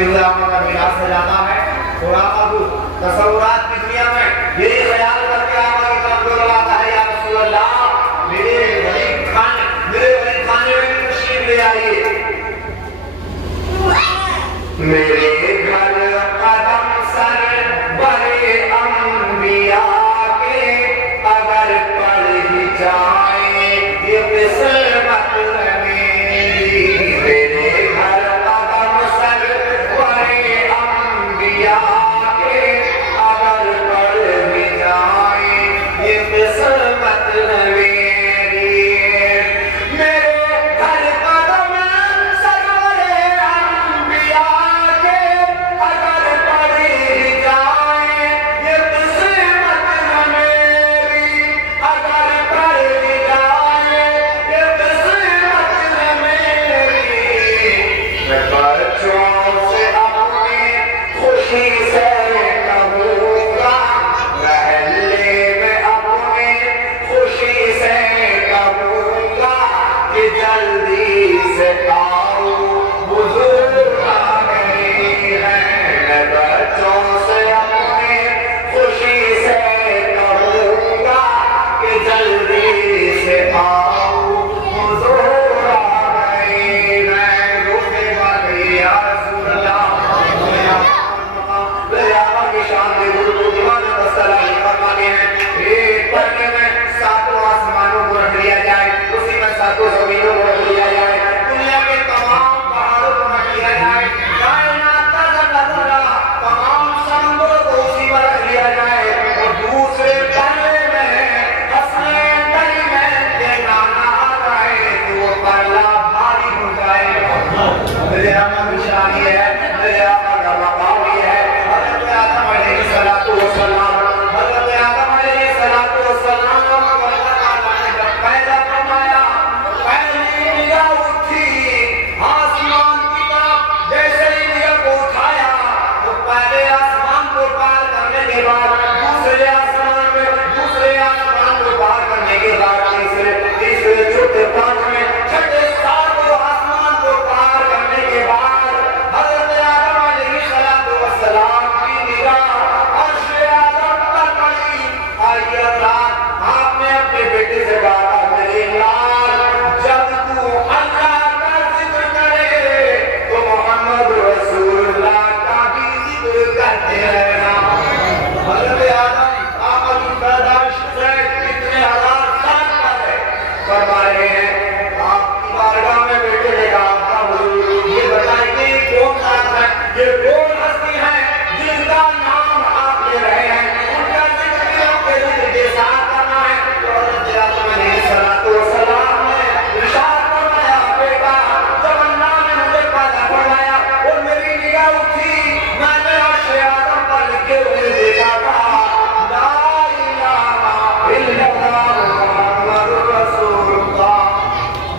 کرتے ہوئے آپ کا میراث سے جاتا ہے اور آپ تصورات کی دنیا میں یہی خیال کر کے آپ کی طرف ڈول آتا ہے یا رسول اللہ میرے غریب کھانے میں تشریف لے آئیے. میرے گھر قدم سر بڑے انبیاء کے اگر پڑھ ہی جائیں یہ قسمت میری. میرے گھر قدم سر بڑے انبیاء کے اگر پڑھ ہی جائیں یہ قسمت میری.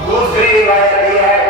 دوسری روایت یہ ہے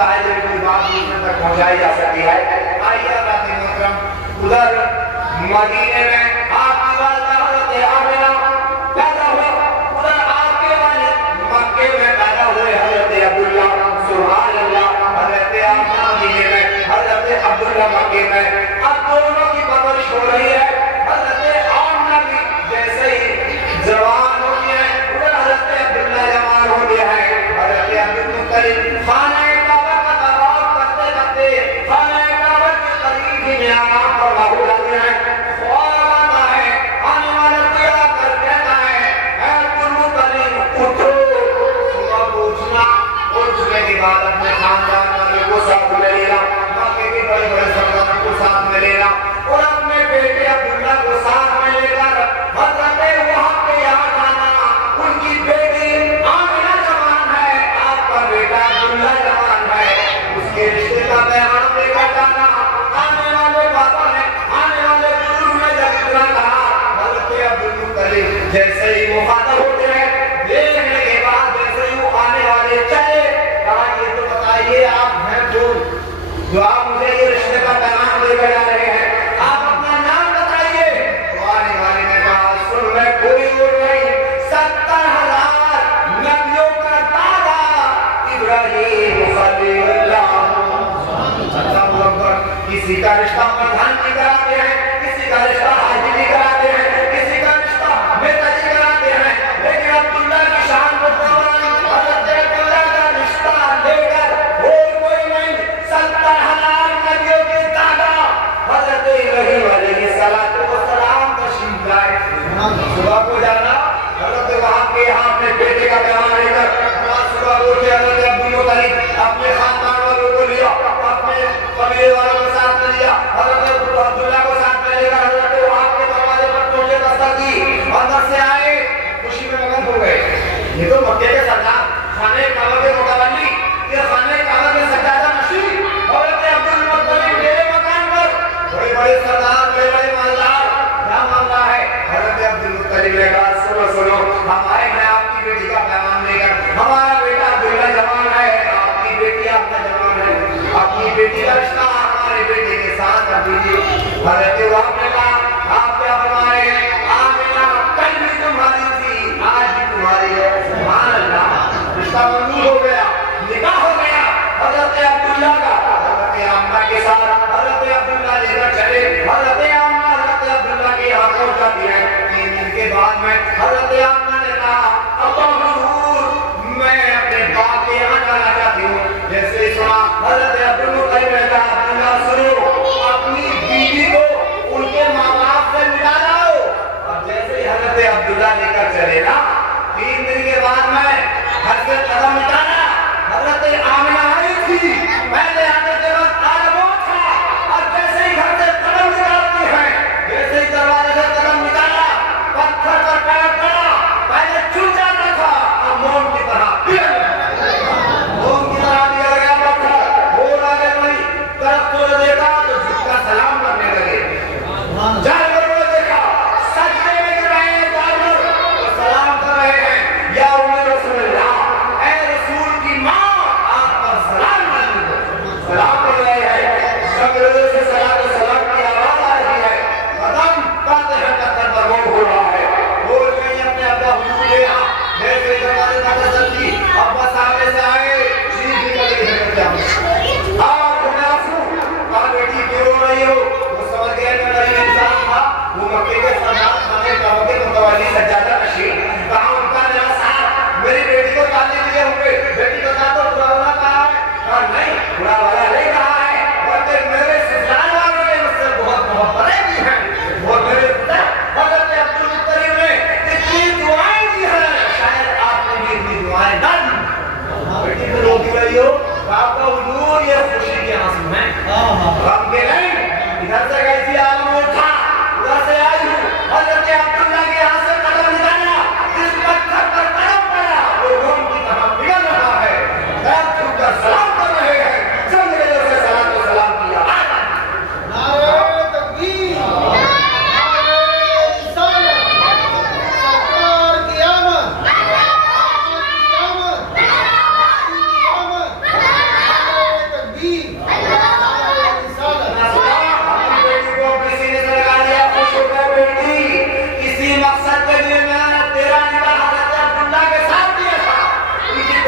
ہوتا ہے جب کوئی بات دوسرے تک پہنچائی جا سکتی ہے. آئیے اللہ کے محترم ادھر مدینے میں آپ کی والدہ حضرت آمنہ پیدا ہوئے, ادھر آپ کے والد مکے میں پیدا ہوئے حضرت عبداللہ, سبحان اللہ, حضرت آمنہ مدینے میں, حضرت عبداللہ مکے میں. اب دونوں کی پرورش ہو رہی ہے. حضرت آمنہ بھی جیسے ہی جوان ہو گیا ہے, ادھر حضرت عبداللہ جوان ہو گیا ہے. حضرت عبدالمطلب خانہ کعبہ کا طواف کرتے کرتے خانہ کعبہ کے قریب ہی میں آرام فرما ہو جاتے ہیں. خواب آتا ہے, آنے والا کوئی آ کر کہتا ہے, اے عبدالمطلب اٹھو. صبح کو اٹھنا, اٹھنے کے بعد اپنے خاندان والے کو ساتھ میں لینا, باقی بھی بڑے بڑے سرداروں کو ساتھ میں لینا, اور اپنے بیٹے عبداللہ کو ساتھ میں لے کر حضرت وہاں پہ آ جانا. ان کی بیٹی آمنہ جوان ہے, آپ کا بیٹا عبداللہ جوان ہے, اس کے رشتے کا پیغام لے کر جانا. آنے والے بابا نے, آنے والے بزرگ نے جب اتنا کہا, حضرت عبدالمطلب جیسے ہی مخاطب ہوتے ہیں, دیکھنے کے بعد جیسے ہی وہ آنے والے چلے, کہا یہ تو بتائیے آپ ہیں کون جو آپ مجھے یہ رشتے کا پیغام لے کر جا رہے ہیں, آپ اپنا نام بتائیے. تو آنے والے نے کہا سن میں کوئی اور نہیں, 70,000 نبیوں کا دادا ابراہیم خلیل اللہ. اللہ اکبر. کسی کا رشتہ پردھان نہیں کراتے ہیں, کسی کا رشتہ حاجی نہیں کراتے ہیں, کسی کا رشتہ نیتا جی کراتے ہیں, لیکن عبداللہ کی شان کو حضرت عبداللہ کا رشتہ لے کر اور کوئی نہیں, 70,000 نبیوں کے دادا حضرت ابراہیم علیہ السلام تشریف لائے. صبح کو جانا, حضرت وہاں کے یہاں اپنے بیٹے کا پیغام لے کر صبح کو اٹھے, حضرت عبدالمطلب اپنے خاندان والوں کو لیا, اپنے قبیلے والوں کو ساتھ میں لیا, حضرت عبداللہ کو ساتھ میں لے کر حضرت وہاں کے دروازے پر ٹوٹے دستک دی. اندر سے آئے, خوشی میں مگن ہو گئے. یہ تو مکے کے سردار, خانہ کعبہ کے متولی, یہ خانہ کعبہ کے سجادہ نشین حضرت عبدالمطلب میرے مکان پر بڑے بڑے سردار, بڑے بڑے مالدار, کیا معاملہ ہے؟ حضرت عبدالمطلب نے کہا سنو سنو, ہم آئے ہیں آپ کی بیٹی کا پیغام لے کر. ہمارا بیٹا عبداللہ جوان ہے, آپ کی بیٹی آپ کا جوان ہے, اپنی بیٹی کا رشتہ ہمارے بیٹے کے ساتھ کر دیجیے. حضرت وہاں نے کہا آپ کیا فرما رہے ہیں؟ آمنہ کل بھی تمہاری تھی, آج بھی تمہاری ہے. سبحان اللہ. رشتہ منظور ہو گیا, نکاح ہو گیا حضرت عبداللہ کا حضرت آمنہ کے ساتھ. حضرت عبداللہ لے کر چلے, حضرت آمنہ حضرت عبداللہ کے یہاں پہنچ جاتی ہے. 3 دن کے بعد میں حضرت آمنہ نے کہا ابا حضور میں اپنے باپ کے یہاں جانا چاہتی ہوں. جیسے ہی سنا حضرت عبدالمطلب نے کہا عبداللہ سنو, اپنی بیوی کو ان کے ماں باپ سے ملا لاؤ. اب جیسے ہی حضرت عبداللہ لے کر چلے نا, 3 دن کے بعد میں گھر سے قدم اٹھانا, حضرت آمنہ آئی تھی, پہلے آنے کے بعد آج وہ تھا. اب جیسے ہی گھر سے قدم نکالتی ہے, جیسے ہی دروازے سے قدم نکالا, پتھر پر پیر پڑا, پہلے چل جاتا تھا, اب موم کی طرح موم کی طرح دیا گیا پتھر, بول آگے بڑھی,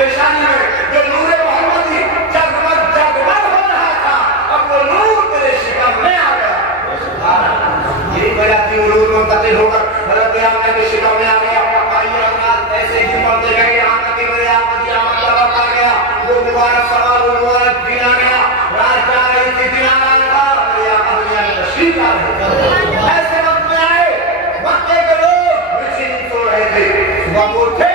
پیشانی میں جو نور محمدی جگمگ جگمگ ہو رہا تھا، اب وہ نور تیرے شکم میں آ گیا۔ یہی وجہ تھی وہ نور منتقل ہو کر حضرت آمنہ کے شکم میں آ گیا۔ آئیے حضرات ایسے ہی پڑھتے گئے یہاں تک کہ میرے آمد کی آمد کا وقت آ گیا، وہ مبارک سوال وہ مبارک دن آ گیا، رات جا رہی تھی دن آ رہا تھا، میرے آمد دنیا میں تشریف آ رہے ایسے وقت میں آئے، مکے کے لوگ مسجد سو رہے تھے، صبح کو اٹھے،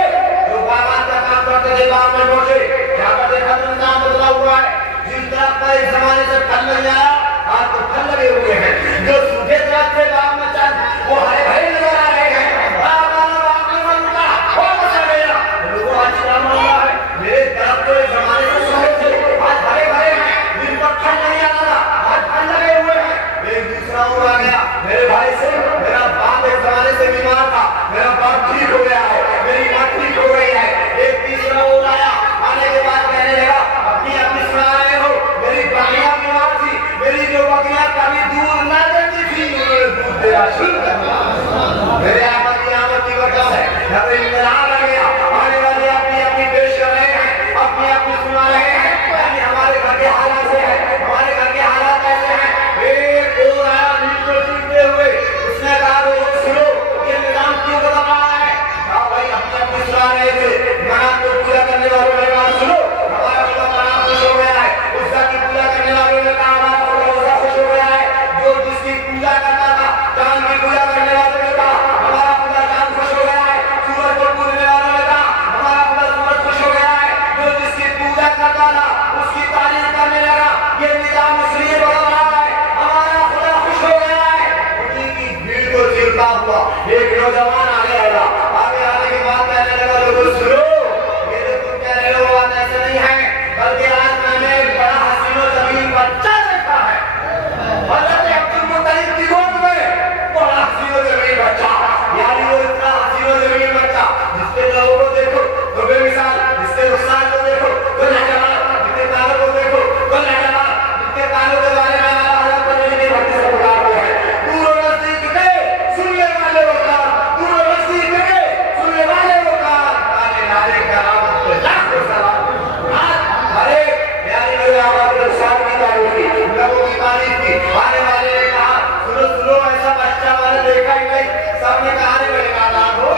جو باغات کا کام کرتے تھے باغ میں پہنچے، جہاں پر دیکھا تو نظام بدلا ہوا ہے، جس طرح پر ایک زمانے سے پھل نہیں آیا آج تو پھل لگے ہوئے ہیں، جو سوکھے درخت تھے باغ میں چند وہ ہرے بھرے نظر آ رہے ہیں، باغ والا باغ میں من اٹھا وہ بچا گیا، لوگوں آج رحم اللہ ہے میرے درخت تو ایک زمانے سے سوکھے تھے آج ہرے بھرے ہیں، جن پر پھل نہیں آتا تھا آج پھل لگے ہوئے ہیں۔ ایک دوسرا اور آ گیا میرے بھائی سے، میرا باپ ایک زمانے سے بیمار تھا، میرا باپ ٹھیک ہو گیا ہے، میری ماں ٹھیک ہو گئی ہے۔ ایک تیسرا اور آیا، آنے کے بعد کہنے لگا اپنی اپنی سنا رہے ہو میری بکریاں بیمار تھی، میری جو بکریاں کبھی دودھ نہ دیتی تھی انہوں نے دودھ دینا شروع کر دیا۔ میرے آمد کی آمد کی وجہ سے یہاں امتحان آ گیا، آنے والے اپنی اپنی پیش کر رہے ہیں، اپنی اپنی سنا رہے ہیں، یعنی ہمارے گھر کے حالات سے ہے، ہمارے گھر کے حالات ایسے ہیں۔ ایک اور آیا نیچ کو چیزتے ہوئے، اس نے کہا لوگوں سنو یہ نظام کیوں بدل رہا ہے؟ کہا بھائی اپنے اپنی سنا رہے تھے، منع کو پورا کرنے والوں نے کہا سنو ہمارا خدا بڑا خوش ہو گیا ہے، عزا کی پوجا کرنے والوں نے کہا ہمارا خدا عزا خوش ہو گیا ہے، جو جس کی پوجا کرتا تھا چاند کی پوجا کرنے والوں نے کہا ہمارا خدا چاند خوش ہو گیا ہے، سورج کو پوجنے والوں نے کہا ہمارا خدا سورج خوش ہو گیا ہے، جو جس کی پوجا کرتا تھا اس کی تعریف کرنے لگا، یہ نظام اس لیے بدل رہا ہے ہمارا خدا خوش ہو گیا ہے۔ انہیں کی بھیڑ کو چیرتا ہوا ایک نوجوان آگے آیا، آگے آنے کے بعد کہنے لگا لوگوں سنو یہ جو تم کہہ رہے ہو بات ایسے نہیں ہے، بلکہ آج میں نے ایک بڑا حسین و جمیل بچہ دیکھا ہے، حضرت عبدالمطلب کی گود میں بڑا حسین و جمیل بچہ، یعنی وہ اتنا حسین و جمیل بچہ جس کے لوگوں کو دیکھو تو بے مثال، جس کے رخسار کو دیکھو تو لاجواب، جس کے کانوں کو دیکھو تو لاجواب، جس کے کانوں کے بارے میں حضرت بریلوی کی بھکتی سے پکارتے ہیں، دور و نزدیک کے سننے والے وہ کار، دور و نزدیک کے سننے والے وہ کار، تانے نالے کرامت پہ لاکھوں سلام۔ ارے یعنی میرے آباد کے رخسار کی تعریف کی، لوگوں کی تعریف کی، آنے والے نے کہا سنو سنو ایسا بچہ میں نے دیکھا ہی نہیں، سب نے کہا نہیں میرے نادان ہو،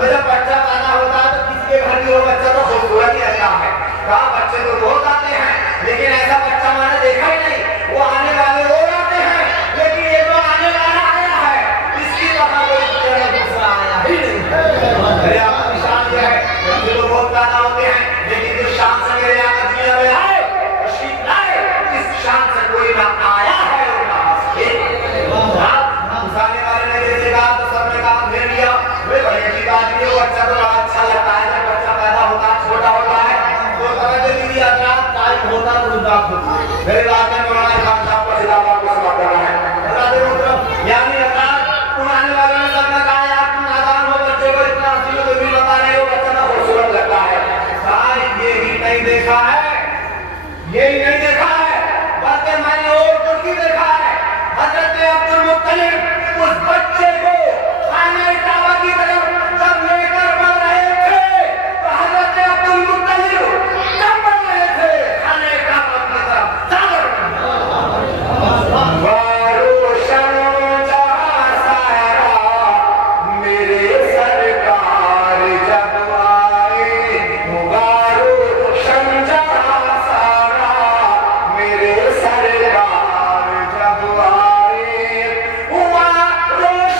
میرا بچہ پیدا ہوتا ہے تو کسی کے گھر بھی وہ بچہ تو خوبصورت ہی رہتا ہے، کہا بچے تو بہت آتے ہیں لیکن ایسا بچہ میں نے دیکھا ہی نہیں، وہ آنے والے اور آتے ہیں لیکن یہ جو آنے والا آیا ہے اس کی طرح کوئی دوسرا آیا ہی نہیں۔ میرے آقا کی شان یہ ہے بچے تو بہت پیدا ہوتے ہیں لیکن جس شان سے میرے آقا دنیا میں آئے تشریف لائے اس شان سے کوئی نہ آیا ہے اور نہ آ سکے۔ اس آنے والے نے جیسے کہا تو سب نے کہا پھر لیا وہ بڑی عجیب آدمی ہے، بچہ تو بڑا اچھا لگتا ہے، جب بچہ پیدا ہوتا ہے چھوٹا ہوتا ہے تو توجہ دیجیے حضرات ٹائم ہوتا تو بات ہوتی۔ میرے بات میں مولانا خان صاحب کو خطاب کو سمجھ کرنا ہے حضرات محترم، یعنی حضرات ان آنے والوں نے سب نے کہا یار تم نادان ہو، بچے کو اتنا حسین و جمیل بتا رہے ہو، بچہ تو خوبصورت لگتا ہے، صاحب یہی نہیں دیکھا ہے، یہی نہیں دیکھا ہے بلکہ میں نے اور کچھ بھی دیکھا ہے۔ حضرت عبدالمطلب اس بچے کو خانہ کعبہ کی طرف جب لے کر بڑھ رہے تھے تو حضرت عبدالمطلب کب بڑھ رہے تھے خانہ کعبہ کی طرف چادر روشن جہاں سارا میرے سرکار جب آئے، روشن جہاں سارا میرے سرکار جب آئے، ہوا روشن